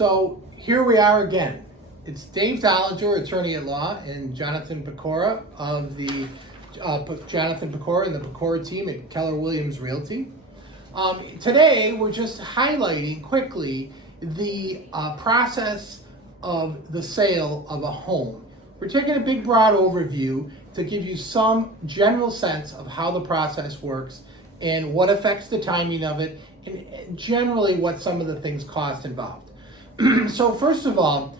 So here we are again. It's Dave Dollinger, attorney at law, and Jonathan Pecora of the Jonathan Pecora and the Pecora team at Keller Williams Realty. Today we're just highlighting quickly the process of the sale of a home. We're taking a big broad overview to give you some general sense of how the process works and what affects the timing of it, and generally what some of the things cost involved. So first of all,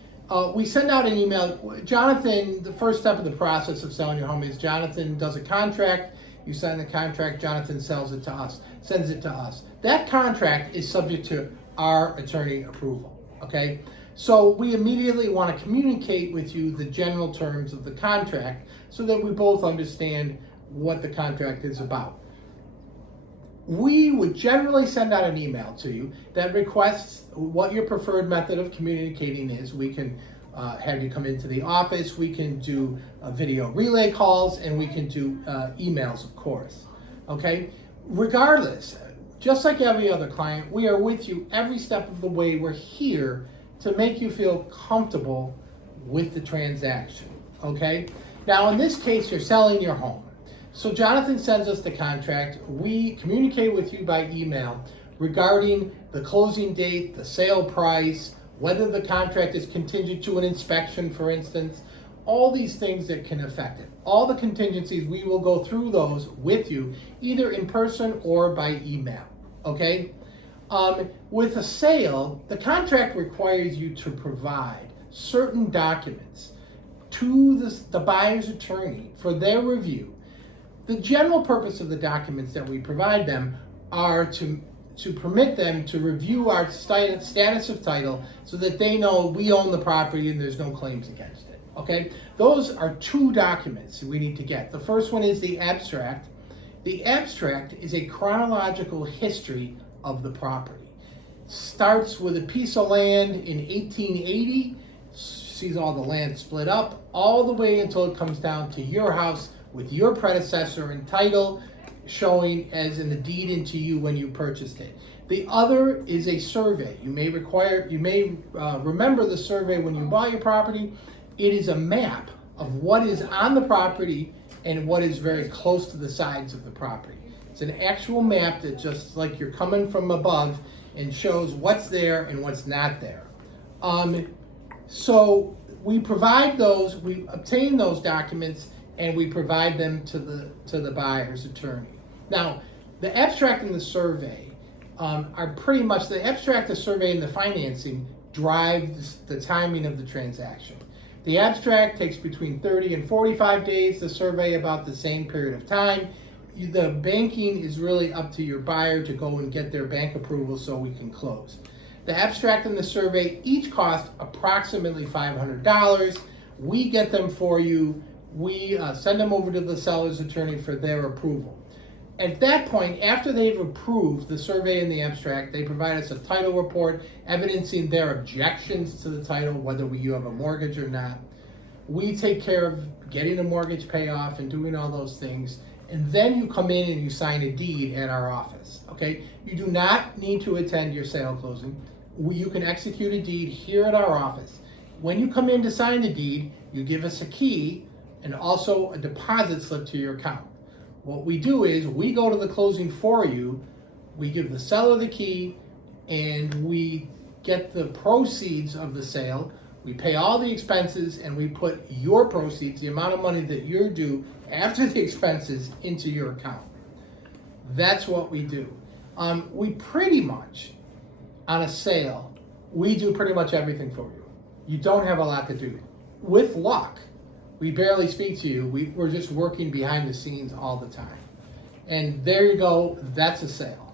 we send out an email. Jonathan, the first step of the process of selling your home is Jonathan does a contract. You sign the contract, Jonathan sells it to us, sends it to us. That contract is subject to our attorney approval, okay? So we immediately want to communicate with you the general terms of the contract so that we both understand what the contract is about. We would generally send out an email to you that requests what your preferred method of communicating is. We can have you come into the office, we can do video relay calls, and we can do emails, of course, okay? Regardless, just like every other client, we are with you every step of the way. We're here to make you feel comfortable with the transaction, okay? Now, in this case, you're selling your home. So Jonathan sends us the contract. We communicate with you by email regarding the closing date, the sale price, whether the contract is contingent to an inspection, for instance, all these things that can affect it. All the contingencies, we will go through those with you, either in person or by email, okay? With a sale, the contract requires you to provide certain documents to the buyer's attorney for their review. The general purpose of the documents that we provide them are to permit them to review our status of title so that they know we own the property and there's no claims against it, okay? Those are two documents we need to get. The first one is the abstract. The abstract is a chronological history of the property. Starts with a piece of land in 1880, sees all the land split up, all the way until it comes down to your house with your predecessor and title showing as in the deed into you when you purchased it. The other is a survey. You may remember the survey when you bought your property. It is a map of what is on the property and what is very close to the sides of the property. It's an actual map that just like you're coming from above and shows what's there and what's not there. So we provide those, we obtain those documents, and we provide them to the buyer's attorney. Now, the abstract and the survey are pretty much, the abstract, the survey, and the financing drive the timing of the transaction. The abstract takes between 30 and 45 days, the survey about the same period of time. The banking is really up to your buyer to go and get their bank approval so we can close. The abstract and the survey each cost approximately $500. We get them for you. We send them over to the seller's attorney for their approval. At that point, after they've approved the survey and the abstract, they provide us a title report evidencing their objections to the title, whether you have a mortgage or not. We take care of getting a mortgage payoff and doing all those things. And then you come in and you sign a deed at our office, okay? You do not need to attend your sale closing. You can execute a deed here at our office. When you come in to sign the deed, you give us a key and also a deposit slip to your account. What we do is we go to the closing for you, we give the seller the key, and we get the proceeds of the sale. We pay all the expenses and we put your proceeds, the amount of money that you're due after the expenses, into your account. That's what we do. We pretty much, on a sale, we do pretty much everything for you. You don't have a lot to do. With luck, we barely speak to you. We're just working behind the scenes all the time. And there you go, that's a sale.